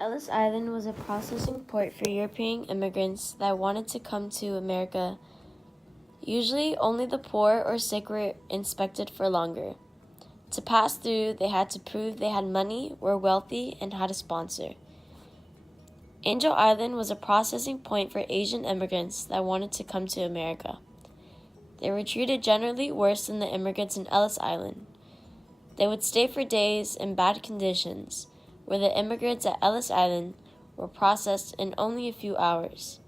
Ellis Island was a processing port for European immigrants that wanted to come to America. Usually, only the poor or sick were inspected for longer. To pass through, they had to prove they had money, were wealthy, and had a sponsor. Angel Island was a processing point for Asian immigrants that wanted to come to America. They were treated generally worse than the immigrants in Ellis Island. They would stay for days in bad conditions, where the immigrants at Ellis Island were processed in only a few hours.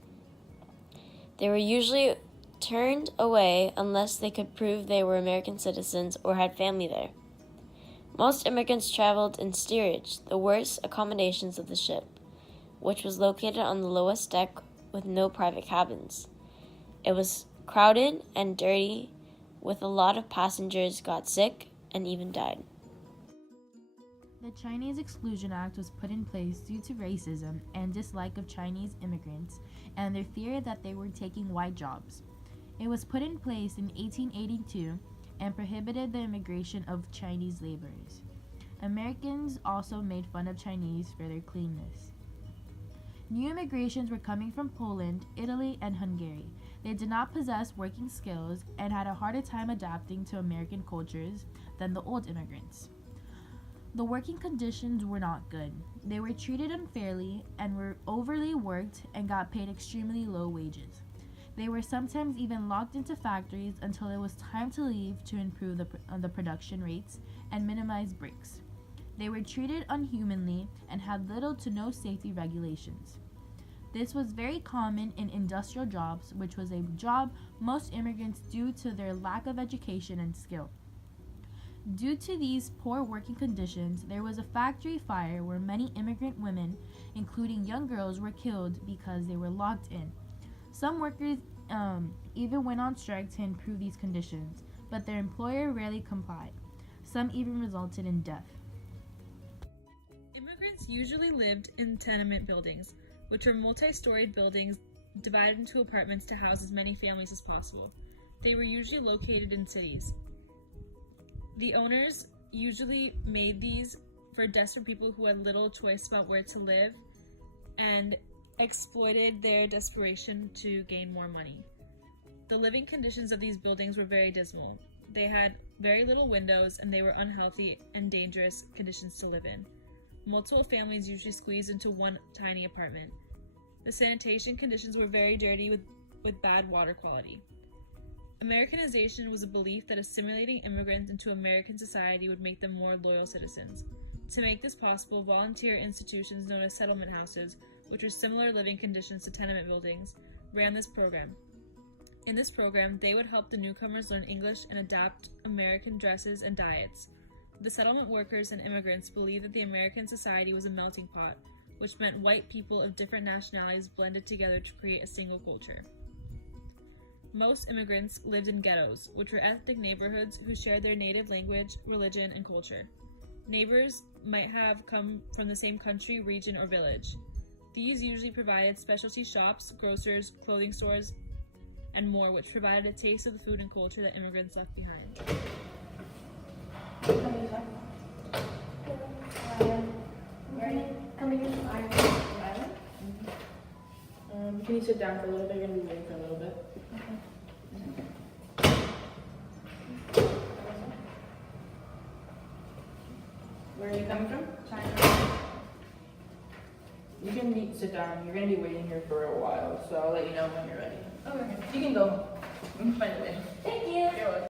They were usually turned away unless they could prove they were American citizens or had family there. Most immigrants traveled in steerage, the worst accommodations of the ship, which was located on the lowest deck with no private cabins. It was crowded and dirty, with a lot of passengers got sick and even died. The Chinese Exclusion Act was put in place due to racism and dislike of Chinese immigrants and their fear that they were taking white jobs. It was put in place in 1882 and prohibited the immigration of Chinese laborers. Americans also made fun of Chinese for their cleanness. New immigrations were coming from Poland, Italy, and Hungary. They did not possess working skills and had a harder time adapting to American cultures than the old immigrants. The working conditions were not good. They were treated unfairly and were overly worked and got paid extremely low wages. They were sometimes even locked into factories until it was time to leave to improve the production rates and minimize breaks. They were treated unhumanly and had little to no safety regulations. This was very common in industrial jobs, which was a job most immigrants due to their lack of education and skill. Due to these poor working conditions, there was a factory fire where many immigrant women, including young girls, were killed because they were locked in. Some workers even went on strike to improve these conditions, but their employer rarely complied. Some even resulted in death. Immigrants usually lived in tenement buildings, which were multi-storied buildings divided into apartments to house as many families as possible. They were usually located in cities. The owners usually made these for desperate people who had little choice about where to live and exploited their desperation to gain more money. The living conditions of these buildings were very dismal. They had very little windows and they were unhealthy and dangerous conditions to live in. Multiple families usually squeezed into one tiny apartment. The sanitation conditions were very dirty with bad water quality. Americanization was a belief that assimilating immigrants into American society would make them more loyal citizens. To make this possible, volunteer institutions known as settlement houses, which were similar living conditions to tenement buildings, ran this program. In this program, they would help the newcomers learn English and adapt American dresses and diets. The settlement workers and immigrants believed that the American society was a melting pot, which meant white people of different nationalities blended together to create a single culture. Most immigrants lived in ghettos, which were ethnic neighborhoods who shared their native language, religion, and culture. Neighbors might have come from the same country, region, or village. These usually provided specialty shops, grocers, clothing stores, and more, which provided a taste of the food and culture that immigrants left behind. Can you sit down for a little bit? You're going to be waiting for a little bit. Where are you coming from? China. You can sit down. You're going to be waiting here for a while, so I'll let you know when you're ready. Okay. You can go. Find a way. Thank you. You're welcome.